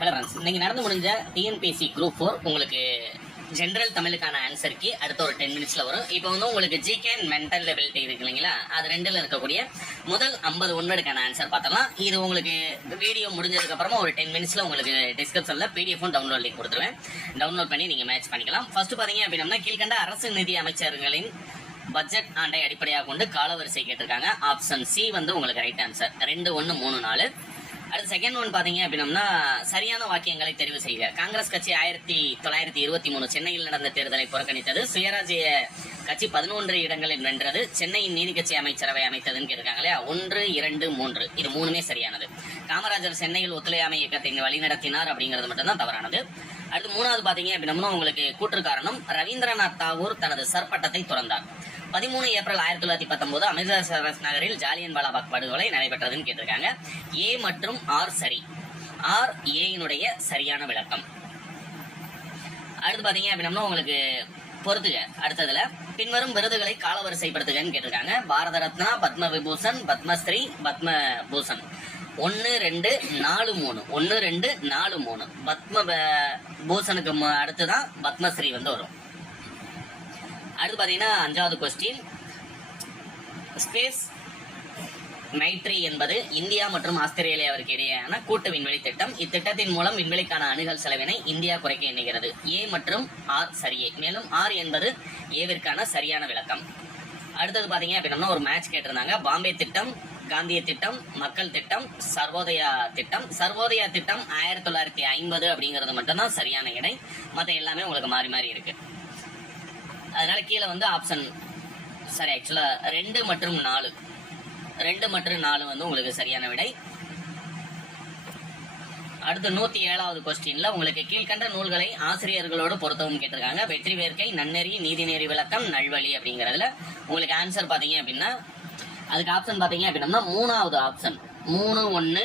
Hello friends, இன்னைக்கு நடந்து முடிஞ்ச டிஎன்பிஎஸ்சி குரூப் 4 உங்களுக்கு ஜென்ரல் தமிழுக்கான ஆன்சருக்கு அடுத்த ஒரு 10 மினிட்ஸ்ல வரும். இப்போ வந்து உங்களுக்கு ஜிகே அண்ட் மென்டல் எபிலிட்டி இருக்கு இல்லைங்களா, அது ரெண்டுல இருக்கக்கூடிய முதல் 50 ஒன்வேர்டுக்கான ஆன்சர் பார்த்தலாம். இது உங்களுக்கு வீடியோ முடிஞ்சதுக்கு அப்புறமா ஒரு 10 மினிட்ஸ்ல உங்களுக்கு டிஸ்கிரிப்ஷன்ல பிடிஎஃப் டவுன்லோட் லிங்க் கொடுத்துருவேன். டவுன்லோட் பண்ணி நீங்க மேட்ச் பண்ணிக்கலாம். ஃபர்ஸ்ட் பாத்தீங்க அப்படின்னா கீழ்கண்ட அரசு நிதி அமைச்சர்களின் பட்ஜெட் ஆண்டை அடிப்படையாக கொண்டு காலவரிசை கேட்டிருக்காங்க. ஆப்ஷன் சி வந்து உங்களுக்கு ரைட் ஆன்சர் 2, 1, 3, 4. அடுத்து செகண்ட் ஒன் பாத்தீங்க அப்படின்னா சரியான வாக்கியங்களை தெரிவு செய்க. காங்கிரஸ் கட்சி 1923 சென்னையில் நடந்த தேர்தலை புறக்கணித்தது. சுயராஜ்ய கட்சி 11 இடங்களில் வென்றது. சென்னையின் நீதி கட்சி அமைச்சரவை அமைத்ததுன்னு கேட்டிருக்காங்க இல்லையா. 1, 2, 3 இது மூணுமே சரியானது. காமராஜர் சென்னையில் ஒத்துழையாமை இயக்கத்தை வழிநடத்தினார் அப்படிங்கிறது மட்டும்தான் தவறானது. அடுத்து மூணாவது பாத்தீங்க அப்படின்னா உங்களுக்கு கூற்று காரணம் ரவீந்திரநாத் தாகூர் தனது சர்பட்டத்தை துறந்தார். 13 ஏப்ரல் 1919 அமிர்தசரஸ் நகரில் ஜாலியன் வாலாபாக் படுகொலை நடைபெற்றதுன்னு கேட்டிருக்காங்க. ஏ மற்றும் ஆர் சரி. ஆர் ஏனுடைய சரியான விளக்கம். அடுத்து பாத்தீங்க அப்படின்னா உங்களுக்கு பொறுத்துக. அடுத்ததுல பின்வரும் விருதுகளை காலவரிசைப்படுத்துகன்னு கேட்டிருக்காங்க. பாரத ரத்னா, பத்ம விபூஷன், பத்மஸ்ரீ, பத்ம பூஷன். 1, 2, 4, 3. 1, 2, 4, 3. பத்ம பூஷனுக்கு அடுத்துதான் பத்மஸ்ரீ வந்து வரும். அடுத்து பாத்தீங்கன்னா 5வது கொஸ்டின். ஸ்பேஸ் மைட்ரி என்பது இந்தியா மற்றும் ஆஸ்திரேலியாவிற்கு இடையேயான கூட்டு விண்வெளி திட்டம். இத்திட்டத்தின் மூலம் விண்வெளிக்கான அணுகல் செலவினை இந்தியா குறைக்க எண்ணுகிறது. ஏ மற்றும் ஆர் சரியே. மேலும் ஆர் என்பது ஏவிற்கான சரியான விளக்கம். அடுத்தது பாத்தீங்க அப்படின்னா ஒரு மேட்ச் கேட்டிருந்தாங்க. பாம்பே திட்டம், காந்திய திட்டம், மக்கள் திட்டம், சர்வோதயா திட்டம். சர்வோதயா திட்டம் 1950 அப்படிங்கிறது மட்டும்தான் சரியான இடை. மற்ற எல்லாமே உங்களுக்கு மாறி மாறி இருக்கு. அதனால கீழே வந்து ஆப்ஷன் சரி. ஆக்சுவலா 2 மற்றும் 4 வந்து உங்களுக்கு சரியான விடை. அடுத்து 107வது கொஸ்டின்ல உங்களுக்கு கீழ்கண்ட நூல்களை ஆசிரியர்களோடு பொருத்தவும் கேட்டிருக்காங்க. வெற்றி வேர்க்கை, நன்னெறி, நீதிநெறி விளக்கம், நல்வழி அப்படிங்கறதுல உங்களுக்கு ஆன்சர் பாத்தீங்க அப்படின்னா அதுக்கு ஆப்ஷன் பாத்தீங்க அப்படின்னா 3வது ஆப்ஷன் 3, 1,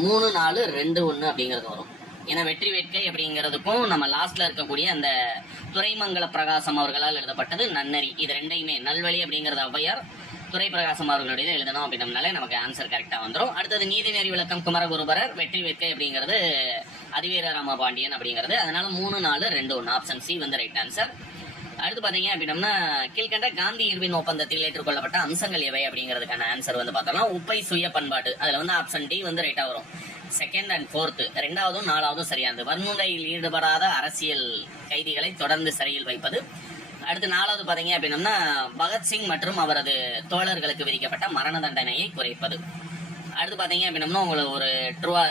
3, 4, 2, 1 அப்படிங்கிறது வரும். ஏன்னா வெற்றி வேட்கை அப்படிங்கிறதுக்கும் நம்ம லாஸ்ட்ல இருக்கக்கூடிய அந்த துரைமங்கல பிரகாசம் அவர்களால் எழுதப்பட்டது நன்னெறி. இது ரெண்டையுமே நல்வழி அப்படிங்கறது ஔவையார், துரை பிரகாசம் அவர்களுடைய எழுதணும் அப்படின்னாலே நமக்கு ஆன்சர் கரெக்டா வந்துடும். அடுத்தது நீதிநெறி விளக்கம் குமரகுருபரர், வெற்றி வேட்கை அப்படிங்கிறது அதிவீர ராமபாண்டியன் அப்படிங்கிறது. அதனால 3, 4, 2, 1 ஆப்ஷன் சி வந்து ரைட் ஆன்சர். அடுத்து பாத்தீங்க அப்படின்னா கீழ்கண்ட காந்தி இர்வின் ஒப்பந்தத்தில் ஏற்றுக்கொள்ளப்பட்ட அம்சங்கள் எவை அப்படிங்கிறதுக்கான ஆன்சர் வந்து பார்த்தோம்னா உப்பை சுய பண்பாடு. அதுல வந்து ஆப்ஷன் டி வந்து ரைட்டா வரும். செகண்ட் அண்ட் ஃபோர்த் 2வதும் 4வதும் சரியானது. வன்முறையில் ஈடுபடாத அரசியல் கைதிகளை தொடர்ந்து சிறையில் வைப்பது. அடுத்து 4வது பாத்தீங்க அப்படின்னா பகத்சிங் மற்றும் அவரது தோழர்களுக்கு விதிக்கப்பட்ட மரண தண்டனையை குறைப்பது. அடுத்து பாத்தீங்க அப்படின்னா உங்களுக்கு ஒரு ட்ரூவா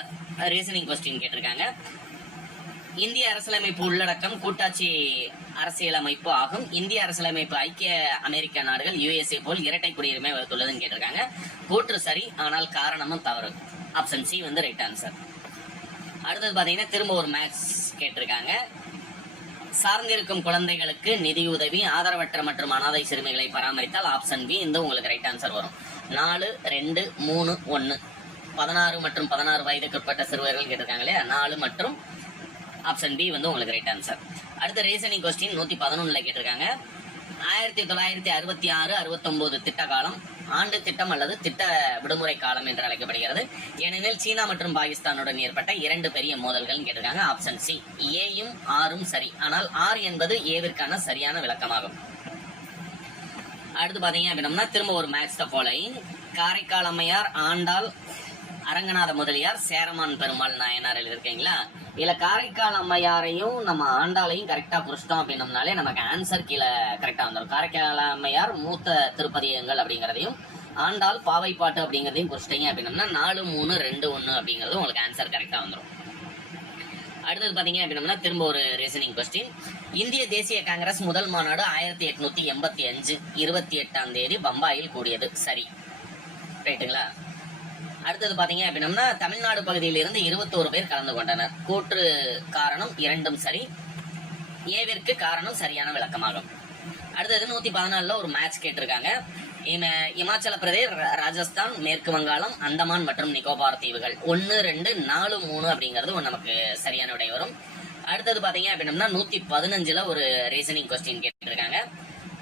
ரீசனிங் கொஸ்டின் கேட்டிருக்காங்க. இந்திய அரசியலமைப்பு உள்ளடக்கம் கூட்டாட்சி அரசியலமைப்பு ஆகும். இந்திய அரசியலமைப்பு ஐக்கிய அமெரிக்க நாடுகள் USA போல் இரட்டை குடியுரிமை வகுத்துள்ளதுன்னு கேட்டிருக்காங்க. கூற்று சரி, ஆனால் காரணமும் தவறு. ஆப்ஷன் சி வந்து ரைட் ஆன்சர். அடுத்தது பாத்தீங்கன்னா திரும்ப ஒரு மேத்ஸ் கேட்டிருக்காங்க. சார்ந்திருக்கும் குழந்தைகளுக்கு நிதியுதவி, ஆதரவற்ற மற்றும் அனாதை சிறுமிகளை பராமரித்தால் ஆப்ஷன் பி இந்த உங்களுக்கு ரைட் ஆன்சர் வரும். 4, 2, 3, 1. 16 மற்றும் 16 வயதுக்கு உட்பட்ட சிறுவர்கள் கேட்டிருக்காங்க இல்லையா. 4 மற்றும் ஆப்ஷன் பி வந்து உங்களுக்கு ரைட் ஆன்சர். அடுத்த ரீசனிங் கொஸ்டின் 111ல கேட்டிருக்காங்க. 1966-69 திட்ட காலம் ஆண்டு திட்டம் அல்லது திட்ட விடுமுறை காலம் என்று அழைக்கப்படுகிறது. ஏனெனில் சீனா மற்றும் பாகிஸ்தானுடன் ஏற்பட்ட 2 பெரிய மோதல்கள் கேட்டிருக்காங்க. ஆப்ஷன் சி ஏயும் ஆரும் சரி, ஆனால் ஆர் என்பது ஏவிற்கான சரியான விளக்கமாகும். அடுத்து பாத்தீங்க அப்படின்னா திரும்ப ஒரு மேட்ச் த ஃபாலோயிங். காரைக்கால் அம்மையார், ஆண்டாள், அரங்கநாத முதலியார், சேரமான் பெருமாள் நாயனார் எழுதிருக்கீங்களா. இதுல காரைக்கால் அம்மையாரையும் நம்ம ஆண்டாளையும் கரெக்டா புரிச்சிட்டோம் அப்படின்னம்னாலே நமக்கு ஆன்சர் கீழே கரெக்டா வந்துடும். காரைக்கால் அம்மையார் மூத்த திருப்பதியங்கள் அப்படிங்கறதையும் ஆண்டாள் பாவைப்பாட்டு அப்படிங்கறதையும் புரிச்சிட்டீங்க அப்படின்னா 4, 3, 2, 1 அப்படிங்கறது உங்களுக்கு ஆன்சர் கரெக்டா வந்துடும். அடுத்தது பாத்தீங்க அப்படின்னா திரும்ப ஒரு ரீசனிங் கொஸ்டின். இந்திய தேசிய காங்கிரஸ் முதல் மாநாடு 1885 28ஆம் தேதி பம்பாயில் கூடியது. சரி ரைட்டுங்களா. அடுத்தது பாத்தீங்க அப்படின்னா தமிழ்நாடு பகுதியில் இருந்து 21 பேர் கலந்து கொண்டனர். கூற்று காரணம் 2ம் சரி, ஏவிற்கு காரணம் சரியான விளக்கமாகும். அடுத்தது 114ல ஒரு மேட்ச் கேட்டிருக்காங்க. இமாச்சல பிரதேஷ், ராஜஸ்தான், மேற்கு வங்காளம், அந்தமான் மற்றும் நிக்கோபார் தீவுகள். 1, 2, 4, 3 அப்படிங்கிறது நமக்கு சரியான விடை வரும். அடுத்தது பாத்தீங்க அப்படின்னா 115ல ஒரு ரீசனிங் கொஸ்டின் கேட்டிருக்காங்க.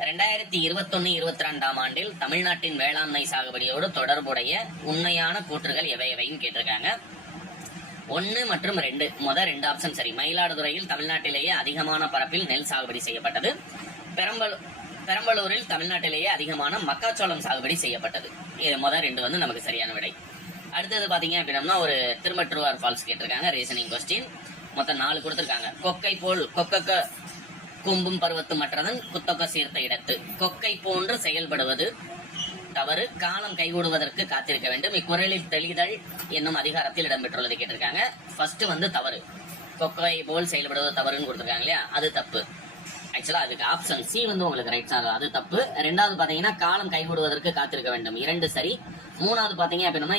2021-22ஆம் ஆண்டில் தமிழ்நாட்டின் வேளாண்மை சாகுபடியோடு தொடர்புடைய உண்மையான கூற்றுகள் எவை எவைன்னு கேட்டிருக்காங்க. 1 மற்றும் 2 முதல் 2 ஆப்ஷன் சரி. மயிலாடுதுறையில் தமிழ்நாட்டிலேயே அதிகமான பரப்பில் நெல் சாகுபடி செய்யப்பட்டது. பெரம்பலூரில் தமிழ்நாட்டிலேயே அதிகமான மக்காச்சோளம் சாகுபடி செய்யப்பட்டது. இது முதல் 2 வந்து நமக்கு சரியான விடை. அடுத்தது பாத்தீங்க அப்படின்னா ஒரு திருமற்றுவார் ஃபால்ஸ் கேட்டிருக்காங்க. ரீசனிங் கொஸ்டின் மொத்தம் 4 கொடுத்திருக்காங்க. கொக்கை போல் கொக்கக்க கும்பும் பருவத்து மற்றதன் குத்தொக்க சீர்த்த இடத்து. கொக்கை போன்று செயல்படுவது தவறு. காலம் கைகூடுவதற்கு காத்திருக்க வேண்டும். இக்குறளில் தெளிதல் என்னும் அதிகாரத்தில் இடம்பெற்றுள்ளது கேட்டிருக்காங்க. ஃபர்ஸ்ட் வந்து தவறு. கொக்கை போல் செயல்படுவது தவறுன்னு கொடுத்திருக்காங்க இல்லையா, அது தப்பு. ஆக்சுவலா அதுக்கு ஆப்ஷன் சி வந்து உங்களுக்கு ரைட் ஆகும், அது தப்பு. ரெண்டாவது பாத்தீங்கன்னா காலம் கைகூடுவதற்கு காத்திருக்க வேண்டும், 2 சரி. மூணாவது பாத்தீங்க அப்படின்னா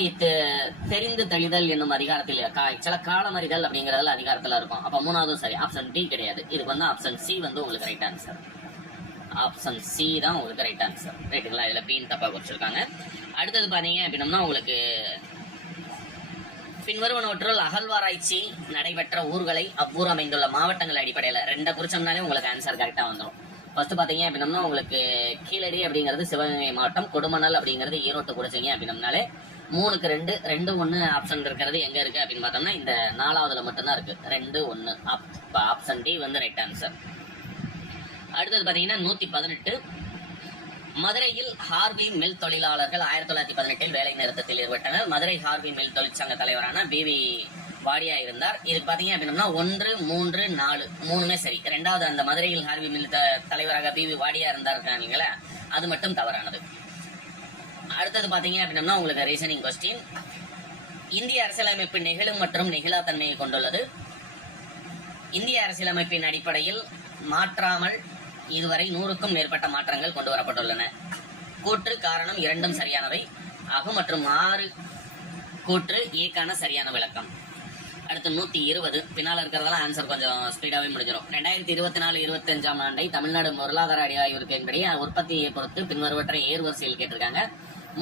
தெரிந்து தெளிதல் என்னும் அதிகாரத்தில் ஆக்சுவலா காலம் அறிதல் அப்படிங்கறதுல அதிகாரத்துல இருக்கும். அப்ப 3வது சரி. ஆப்ஷன் டி கிடையாது. இதுக்கு வந்து ஆப்ஷன் சி வந்து உங்களுக்கு ரைட் ஆன்சர். ஆப்ஷன் சி தான் உங்களுக்கு ரைட் ஆன்சர். ரைட்டுங்களா? இதுல பீன் தப்பா குறிச்சிருக்காங்க. அடுத்தது பாத்தீங்க அப்படின்னா உங்களுக்கு பின்வருவனவற்றுள் அகழ்வாராய்ச்சி நடைபெற்ற ஊர்களை அவ்வூர் அமைந்துள்ள மாவட்டங்கள் அடிப்படையில் 2 குறிச்சோம்னாலே உங்களுக்கு ஆன்சர் கரெக்டா வந்துடும். ஃபர்ஸ்ட் பாத்தீங்க அப்படின்னா உங்களுக்கு கீழடி அப்படிங்கிறது சிவகங்கை மாவட்டம், கொடுமணல் அப்படிங்கிறது ஈரோட்டு குறிச்சிங்க அப்படின்னாலே 3க்கு 2 2 1 ஆப்ஷன் இருக்கிறது எங்க இருக்கு அப்படின்னு பார்த்தோம்னா இந்த 4வதுல மட்டும்தான் இருக்கு. 2 1 ஆப்ஷன் டி வந்து ரைட் ஆன்சர். அடுத்தது பாத்தீங்கன்னா 118 மதுரையில் ஹார்வி மில் தொழிலாளர்கள் 1918 வேலை நிறுத்தத்தில் ஈடுபட்டனர். மதுரை ஹார்வி மில் தொழிற்சங்க தலைவரான பிவி வாடியா இருந்தார். இதுக்கு பாத்தீங்க அப்படின்னா 1 3 4 3மே சரி. ரெண்டாவது அந்த மதுரையில் ஹார்வி மில் தலைவராக பிவி வாடியா இருந்தார், அது மட்டும் தவறானது. அடுத்தது பாத்தீங்க அப்படின்னா உங்களுக்கு ரீசனிங் கொஸ்டின். இந்திய அரசியலமைப்பு நெகிழும் மற்றும் நெகிழா தன்மையை கொண்டுள்ளது. இந்திய அரசியலமைப்பின் அடிப்படையில் மாற்றாமல் இதுவரை 100க்கும் மேற்பட்ட மாற்றங்கள் கொண்டு வரப்பட்டுள்ளன. கூற்று காரணம் இரண்டும் சரியானவை ஆகும் மற்றும் 6 கூற்று ஏக்கான சரியான விளக்கம். அடுத்து 120 பின்னால இருக்கிறதெல்லாம் ஆன்சர் கொஞ்சம் ஸ்பீடாவே முடிஞ்சிடும். 2024-25 ஆண்டை தமிழ்நாடு பொருளாதார ஆய்விற்கின்படி உற்பத்தியை பொறுத்து பின்வருவற்றை ஏர்வரிசையில் கேட்டிருக்காங்க.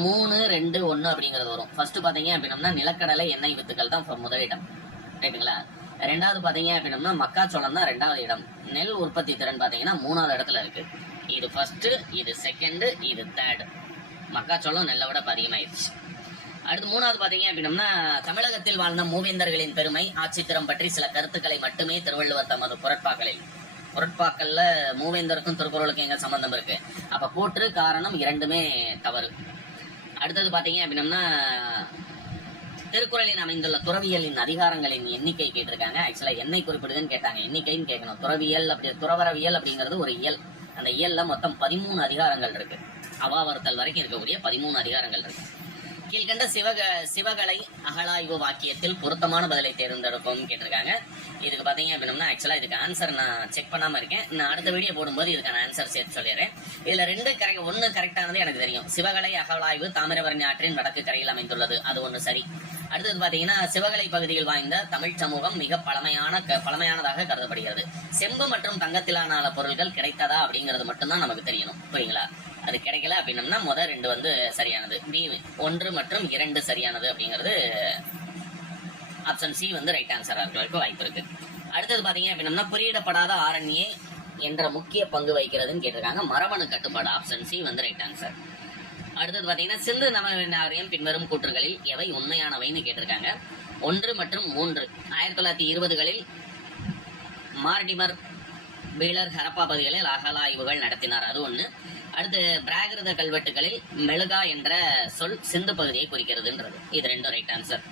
3 2 1 அப்படிங்கிறது வரும். ஃபர்ஸ்ட் பாத்தீங்க அப்படின்னா நிலக்கடலை எண்ணெய் வித்துக்கள் தான் முதலிடம், ரைட்டுங்களா? ரெண்டாவது பாத்தீங்க அப்படின்னா மக்காச்சோளம் தான் 2வது இடம். நெல் உற்பத்தி திறன் பாத்தீங்கன்னா 3வது இடத்துல இருக்கு. இது ஃபர்ஸ்ட், இது செகண்ட், இது தேர்ட். மக்காச்சோளம் நெல்லை விட அதிகமாயிருச்சு. அடுத்து 3வது பாத்தீங்க அப்படின்னா தமிழகத்தில் வாழ்ந்த மூவேந்தர்களின் பெருமை ஆட்சித்திறம் பற்றி சில கருத்துக்களை மட்டுமே திருவள்ளுவர் தமது பொருட்பாக்கல்ல மூவேந்தருக்கும் திருக்குறளுக்கும் எங்க சம்பந்தம் இருக்கு? அப்ப கூற்று காரணம் இரண்டுமே தவறு. அடுத்தது பாத்தீங்க அப்படின்னா திருக்குறளில் அமைந்துள்ள துறவியலின் அதிகாரங்களின் எண்ணிக்கை கேட்டிருக்காங்க. ஆக்சுவலா என்னை குறிப்பிடுதுன்னு கேட்டாங்க, எண்ணிக்கைன்னு கேட்கணும். துறவரவியல் அப்படிங்கிறது ஒரு இயல். அந்த இயல்ல மொத்தம் 13 அதிகாரங்கள் இருக்கு. அவாவறுத்தல் வரைக்கும் இருக்கக்கூடிய 13 அதிகாரங்கள் இருக்கு. கீழ்கண்ட சிவகலை அகழாய்வு வாக்கியத்தில் பொருத்தமான பதிலை தேர்ந்தெடுக்கும் கேட்டிருக்காங்க. இதுக்கு பாத்தீங்க அப்படின்னா ஆக்சுவலா இதுக்கு ஆன்சர் நான் செக் பண்ணாம இருக்கேன். நான் அடுத்த வீடியோ போடும்போது இதுக்கான ஆன்சர் சேர்த்து சொல்லிடுறேன். இதுல 1 கரெக்டானது எனக்கு தெரியும். சிவகலை அகழாய்வு தாமிரபரணி ஆற்றின் வடக்கு கரையில் அமைந்துள்ளது, அது 1 சரி. அடுத்தது பாத்தீங்கன்னா சிவகலை பகுதியில் வாய்ந்த தமிழ் சமூகம் மிக பழமையானதாக கருதப்படுகிறது. செம்பு மற்றும் தங்கத்திலான பொருட்கள் கிடைத்ததா அப்படிங்கிறது மட்டும்தான் நமக்கு தெரியணும், புரியுங்களா? அது கிடைக்கல அப்படின்னம்னா முதல் 2 வந்து சரியானது. பி 1 மற்றும் 2 சரியானது அப்படிங்கிறது ஆப்ஷன் சி வந்து ரைட் ஆன்சரா இருக்கிறதுக்கு வாய்ப்பு இருக்கு. அடுத்தது பாத்தீங்க அப்படின்னா குறியிடப்படாத RNA என்ற முக்கிய பங்கு வகிக்கிறதுன்னு கேட்டிருக்காங்க. மரபணு கட்டுப்பாடு, ஆப்ஷன் சி வந்து ரைட் ஆன்சர். அடுத்தது பாத்தீங்கன்னா சிந்து நவநாகரிகம் பின்வரும் கூற்றுகளில் எவை உண்மையானவைன்னு கேட்டிருக்காங்க. 1 மற்றும் 3 1920களில் மார்டிமர் பீலர் ஹரப்பா பகுதிகளில் அகழாய்வுகள் நடத்தினார், அது 1. அடுத்து பிராகிருத கல்வெட்டுகளில் மெழுகா என்ற சொல் சிந்து பகுதியை குறிக்கிறதுன்றது, இது 2 ரைட் ஆன்சர்.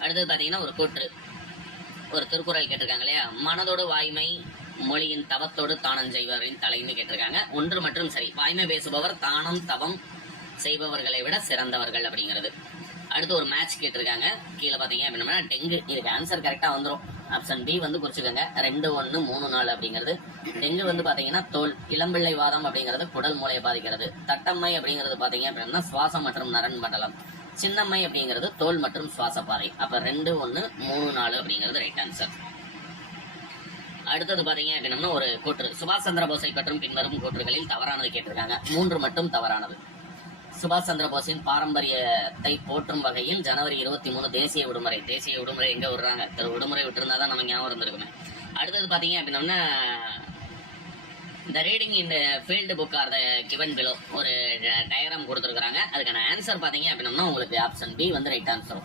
அடுத்தது பாத்தீங்கன்னா ஒரு கூற்று, ஒரு திருக்குறள் கேட்டிருக்காங்க இல்லையா, மனதோடு வாய்மை மொழியின் தவத்தோடு தானம் செய்பவரின் தலைன்னு கேட்டிருக்காங்க. 1 மற்றும் சரி. வாய்மை பேசுபவர் தானம் தவம் செய்பவர்களை விட சிறந்தவர்கள் அப்படிங்கிறது. அடுத்து ஒரு மேட்ச் கேட்டிருக்காங்க. கீழே பாத்தீங்க அப்படின்னா டெங்கு, இதுக்கு ஆன்சர் கரெக்டா வந்துடும். ஆப்ஷன் பி வந்து குறிச்சுக்கோங்க. 2 1 3 4 அப்படிங்கிறது. டெங்கு வந்து பாத்தீங்கன்னா தோல், இளம்பிள்ளை வாதம் அப்படிங்கிறது குடல் மூளையை பாதிக்கிறது. தட்டம்மை அப்படிங்கிறது பாத்தீங்க அப்படின்னா சுவாசம் மற்றும் நரன் மண்டலம். சின்னம்மை அப்படிங்கிறது தோல் மற்றும் சுவாச பாதை. அப்ப 2 1 3 4 அப்படிங்கிறது ரைட் ஆன்சர். அடுத்தது பாத்தீங்க அப்படின்னா ஒரு கூற்று, சுபாஷ் சந்திர போஸை பற்றும் பின்வரும் கூற்றுகளில் தவறானது கேட்டிருக்காங்க. 3 மட்டும் தவறானது. சுபாஷ் சந்திர போஸின் பாரம்பரியத்தை போற்றும் வகையில் ஜனவரி 23 தேசிய விடுமுறை. தேசிய விடுமுறை எங்க விடுறாங்க? விடுமுறை விட்டுருந்தாதான் நம்ம ஞாபகம் இருந்திருக்குமே. அடுத்தது பாத்தீங்க அப்படின்னா இந்த ரீடிங் இந்த field book are the given below ஒரு டயக்ராம் கொடுத்துருக்காங்க. அதுக்கான ஆன்சர் பாத்தீங்க அப்படின்னா உங்களுக்கு ஆப்ஷன் பி வந்து ரைட் ஆன்சர்.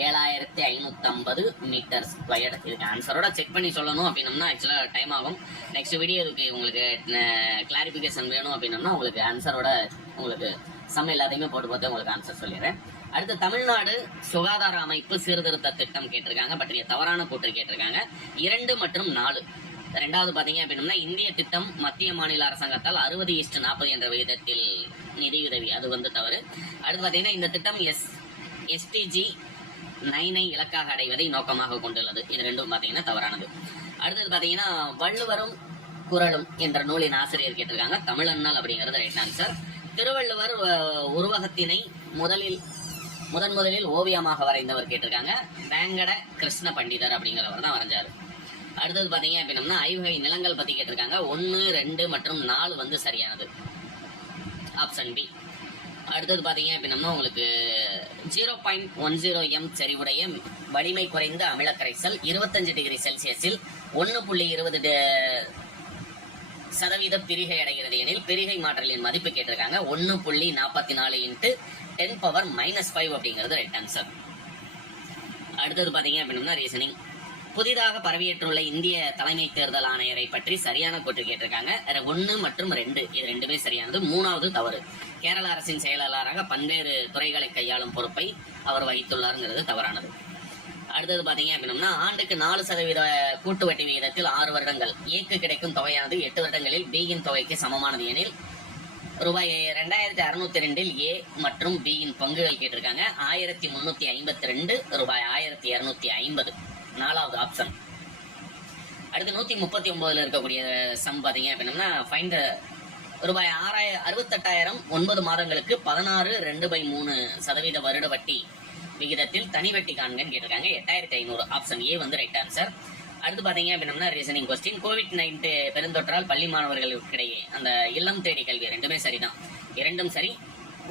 7550 meter square. இதுக்கு ஆன்சரோட செக் பண்ணி சொல்லணும் அப்படின்னம்னா ஆக்சுவலாக டைம் ஆகும். நெக்ஸ்ட் வீடியோ இதுக்கு உங்களுக்கு கிளாரிஃபிகேஷன் வேணும் அப்படின்னம்னா உங்களுக்கு ஆன்சரோட உங்களுக்கு சம் எல்லாத்தையுமே போட்டு பார்த்து உங்களுக்கு ஆன்சர் சொல்லிடுறேன். அடுத்து தமிழ்நாடு சுகாதார அமைப்பு சீர்திருத்த திட்டம் கேட்டிருக்காங்க, பற்றிய தவறான கூற்று கேட்டிருக்காங்க. 2 மற்றும் 4. ரெண்டாவது பாத்தீங்க அப்படின்னா இந்திய திட்டம் மத்திய மாநில அரசாங்கத்தால் 60:40 என்ற விகிதத்தில் நிதியுதவி, அது வந்து தவறு. அடுத்து பாத்தீங்கன்னா இந்த திட்டம் SDG 9 இலக்காக அடைவதை நோக்கமாக கொண்டுள்ளது, இது ரெண்டும் பாத்தீங்கன்னா தவறானது. அடுத்தது பாத்தீங்கன்னா வள்ளுவரும் குறளும் என்ற நூலின் ஆசிரியர் கேட்டிருக்காங்க, தமிழண்ணல் அப்படிங்கிறது ரைட் ஆன்சர். திருவள்ளுவர் உருவகத்தினை முதலில் ஓவியமாக வரைந்தவர் கேட்டிருக்காங்க, வேங்கட கிருஷ்ண பண்டிதர் அப்படிங்கிறவர் தான் வரைஞ்சாரு. அடுத்தது பாத்தீங்க அப்படின்னா ஐவகை நிலங்கள் பத்தி கேட்டிருக்காங்க, 1, 2 மற்றும் 4 வந்து சரியானது, ஆப்ஷன் பி. அடுத்தது பாத்தீங்க அப்படின்னா உங்களுக்கு 0.10 m செறிவுடைய வலிமை குறைந்த அமிலக்கரைசல் 25 டிகிரி செல்சியஸில் 1.20% பிரிகை அடைகிறது எனில் பிரிகை மாற்றலின் மதிப்பு கேட்டிருக்காங்க, 1.44 × 10⁻⁻5 அப்படிங்கிறது ரைட் ஆன்சர். அடுத்தது பாத்தீங்க அப்படின்னா ரீசனிங். புதிதாக பதவியேற்றுள்ள இந்திய தலைமை தேர்தல் ஆணையரை பற்றி சரியான கூற்று கேட்டிருக்காங்க, 1 மற்றும் 2 இது ரெண்டுமே சரியானது, 3வது தவறு. கேரள அரசின் செயலாளராக பல்வேறு துறைகளை கையாளும் பொறுப்பை அவர் வகித்துள்ளாருங்கிறது தவறானது. அடுத்தது பாத்தீங்க அப்படின்னா ஆண்டுக்கு 4% கூட்டு வட்டி விகிதத்தில் 6 வருடங்கள் ஏக்கு கிடைக்கும் தொகையானது 8 வருடங்களில் பியின் தொகைக்கு சமமானது எனில் ரூபாய் 2602 ஏ மற்றும் பியின் பங்குகள் கேட்டிருக்காங்க, 1352 ரூபாய் 1250, 4வது ஆப்ஷன். அடுத்து 139 இருக்கக்கூடிய சம் பாத்தீங்க அப்படின்னா ஃபைண்ட் ரூபாய் 68,000 9 மாதங்களுக்கு 16.2/3% வருட வட்டி விகிதத்தில் தனி வட்டி காண்கன்னு கேட்டிருக்காங்க, 8500, ஆப்ஷன் ஏ வந்து ரைட் ஆன்சர். அடுத்து பாத்தீங்க அப்படின்னா ரீசனிங் கொஸ்டின். கோவிட்-19 பெருந்தொற்றால் பள்ளி மாணவர்களுக்கிடையே அந்த இல்லம் தேடி கல்வி ரெண்டுமே சரிதான், இரண்டும் சரி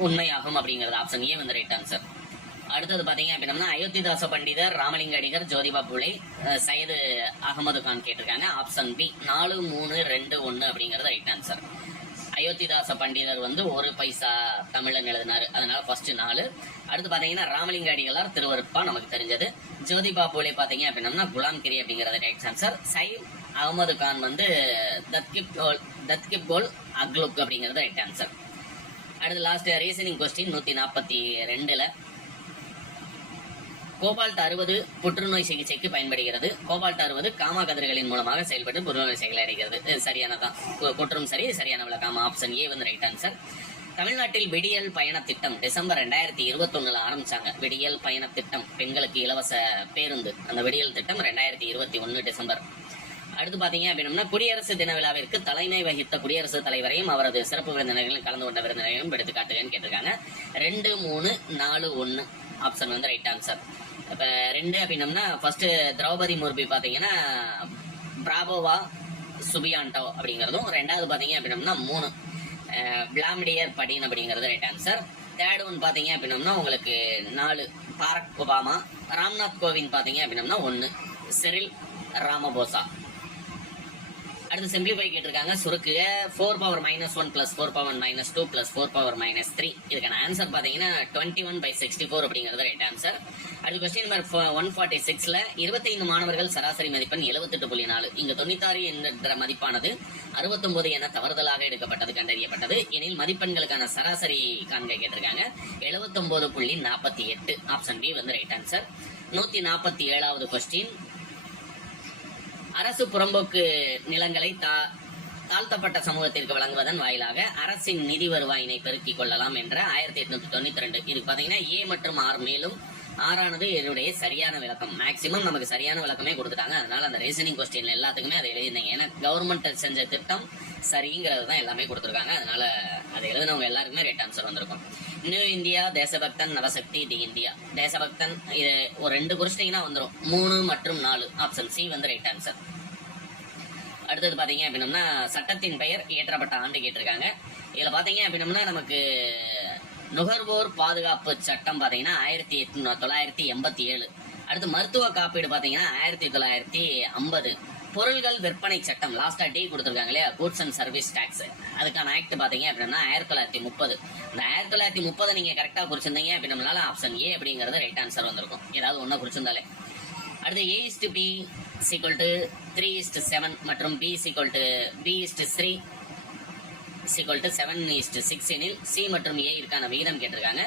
உண்மையாகும் அப்படிங்கிறது ஆப்ஷன் ஏ வந்து ரைட் ஆன்சர். அடுத்தது பாத்தீங்க அப்படின்னா அயோத்திதாச பண்டிதர், ராமலிங்க அடிகர், ஜோதிபா பூலே, சையது அகமது கான் கேட்டிருக்காங்க, ஆப்ஷன் பி 4, 3, 2, 1 அப்படிங்கிறது ரைட் ஆன்சர். அயோத்திதாச பண்டிதர் வந்து 1 பைசா தமிழன் எழுதினாரு, அதனால ஃபர்ஸ்ட் 4. அடுத்து பாத்தீங்கன்னா ராமலிங்க அடிகளார் திருவருட்பா நமக்கு தெரிஞ்சது, ஜோதிபா பூலே பாத்தீங்க அப்படின்னா குலாம்கிரி அப்படிங்கிறது ரைட் ஆன்சர். சையத் அகமது கான் வந்து தத்கிப் கோல் அக்லுக் அப்படிங்கிறது ரைட் ஆன்சர். அடுத்து லாஸ்ட் ரீசனிங் கொஸ்டின் 142ல கோபால்ட் 60 புற்றுநோய் சிகிச்சைக்கு பயன்படுகிறது, கோபால்ட் 60 காமா கதிர்களின் மூலமாக செயல்பட்டு புற்றுநோய் சிகிச்சை அடைகிறது, சரியானதான், குற்றம் சரி, சரியான விளக்கம், ஆப்ஷன் ஏ வந்து ரைட் ஆன்சர். தமிழ்நாட்டில் விடியல் பயண திட்டம் டிசம்பர் 2021 ஆரம்பிச்சாங்க, விடியல் பயண திட்டம் பெண்களுக்கு இலவச பேருந்து, அந்த விடியல் திட்டம் 2021 டிசம்பர். அடுத்து பாத்தீங்க அப்படின்னா குடியரசு தின விழாவிற்கு தலைமை வகித்த குடியரசுத் தலைவரையும் அவரது சிறப்பு விருந்தினர்களும் கலந்து கொண்ட விருந்தினர்களும் எடுத்துக்காட்டுகன்னு கேட்டிருக்காங்க, 2, 3, 4, 1, ஆப்ஷன் வந்து ரைட் ஆன்சர். இப்ப 2 அப்படின்னம்னா ஃபர்ஸ்ட் திரௌபதி முர்மு பாத்தீங்கன்னா பிராபோவா சுபியாண்டோ அப்படிங்கிறதும், 2வது பாத்தீங்க அப்படின்னா 3 விளாடிமிர் புடின் அப்படிங்கிறது ரைட் ஆன்சர். 3rd ஒன் பாத்தீங்க அப்படின்னா உங்களுக்கு 4 பாரக் ஒபாமா, ராம்நாத் கோவிந்த் பாத்தீங்க அப்படின்னா 1 சிரில் ராமபோசா. அடுத்து சிம்பிளிஃபை கேட்டிருக்காங்க, சுருக்குக 4⁻−1 + 4⁻−2 + 4⁻−3. இதுக்கான ஆன்சர் பாத்தீங்கன்னா 21/64 அப்படிங்கிறது ரைட் ஆன்சர். அடுத்து கொஸ்டின் நம்பர் 146ல 25 மாணவர்கள் சராசரி மதிப்பெண் 78.4, இங்கு 96 என்ற மதிப்பானது 69 என தவறுதலாக எடுக்கப்பட்டது கண்டறியப்பட்டது எனில் மதிப்பெண்களுக்கான சராசரி காண்க கேட்டிருக்காங்க, 79.48, ஆப்ஷன் பி வந்து ரைட் ஆன்சர். 147வது கொஸ்டின். அரசு புறம்போக்கு நிலங்களை தாழ்த்தப்பட்ட சமூகத்திற்கு வழங்குவதன் வாயிலாக அரசின் நிதி வருவாயினை பெருக்கிக் கொள்ளலாம் என்ற 1892. இது பாத்தீங்கன்னா ஏ மற்றும் ஆர், மேலும் ஆறானது என்னுடைய சரியான விளக்கம். மேக்சிமம் நமக்கு சரியான விளக்கமே கொடுத்துட்டாங்க, அதனால அந்த ரீசனிங் கொஸ்டின்ல எல்லாத்துக்குமே அதை எழுதிருந்தீங்க. ஏன்னா கவர்மெண்ட் செஞ்ச திட்டம் சரிங்கிறது தான் எல்லாமே கொடுத்துருக்காங்க, அதனால அதை எழுதினவங்க எல்லாருக்குமே ரைட் ஆன்சர் வந்திருக்கும். New India, Desabakthan, Navasakthi, the India. Desabakthan இது ஒரு 2 குறிச்சிட்டீங்கன்னா வந்துடும், 3 மற்றும் 4, ஆப்ஷன் சி வந்து ரைட் ஆன்சர். அடுத்தது பாத்தீங்க அப்படின்னா சட்டத்தின் பெயர் இயற்றப்பட்ட ஆண்டு கேட்டிருக்காங்க. இதுல பாத்தீங்க அப்படின்னா நமக்கு நுகர்வோர் பாதுகாப்பு சட்டம் பாத்தீங்கன்னா 1987. அடுத்து மருத்துவ காப்பீடு பாத்தீங்கன்னா 1950. பொருள்கள் விற்பனை சட்டம் லாஸ்டா டி கொடுத்துருக்காங்க இல்லையா, கூட்ஸ் அண்ட் சர்வீஸ் டாக்ஸ், அதுக்கான ஆக்ட் பாத்தீங்க அப்படின்னா 1930. இந்த 1930 நீங்க கரெக்டா குறிச்சிருந்தீங்க அப்படின்னால ஆப்ஷன் ஏ அப்படிங்கிறது ரைட் ஆன்சர் வந்திருக்கும். ஏதாவது ஒண்ணு குறிச்சிருந்தாலே. அடுத்து A/B = 3:7 மற்றும் B = 3 = 7:6 எனில் C மற்றும் A இருக்கான விகிதம் கேட்டிருக்காங்க.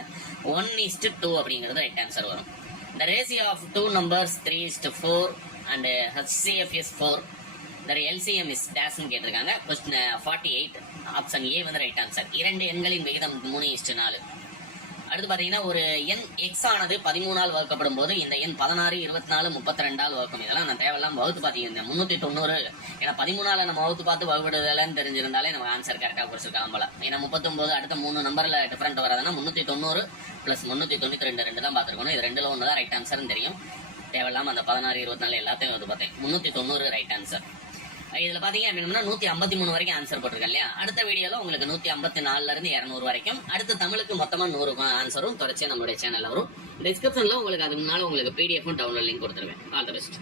1:2 அப்படிங்கிறது ரைட் ஆன்சர் வரும். The ratio of two numbers 3:4 and HCF is 4. The LCM is dash னு கேட்டிருக்காங்க. Question 48 ஆப்ஷன் A வந்து ரைட் ஆன்சர். இரண்டு எண்களின் விகிதம் 3:4. அடுத்து பாத்தீங்கன்னா ஒரு எண் x ஆனது 13 ஆல் வகுக்கப்படும் போது இந்த எண் 16, 24, 32 ஆல் வகுக்கும். இதெல்லாம் நான் தேவையில்லாம வகுத்து பாத்தீங்க 390. ஏன்னா 13 நம்ம வகுத்து பார்த்து வகுப்படுதலன்னு தெரிஞ்சிருந்தாலே நம்ம ஆன்சர் கரெக்டா குறிச்சிருக்கலாம் போல. ஏன்னா 39 அடுத்த 3 நம்பர்ல டிஃபரெண்ட் வரதுன்னா 390 + 392 ரெண்டு தான் பாத்துருக்கணும். இது ரெண்டுல ஒன்று தான் ரைட் ஆன்சர்னு தெரியும். தேவையில்லாம அந்த 16, 24 எல்லாத்தையும் வந்து பார்த்தேன். 390 ரைட் ஆன்சர். இதுல பாத்தீங்க அப்படின்னா 153 வரைக்கும் ஆன்சர் போட்டிருக்கேன் இல்லையா. அடுத்த வீடியோல உங்களுக்கு 154 இருந்து 200 வரைக்கும், அடுத்த தமிழுக்கு மொத்தமா 100 ஆன்சரும் தொடர்ச்சி நம்மளுடைய சேனல்ல வரும். டிஸ்கிரிப்ஷன்ல உங்களுக்கு அதுக்கு முன்னால உங்களுக்கு PDF டவுன்லோட் லிங்க் கொடுத்துருவேன். All the best.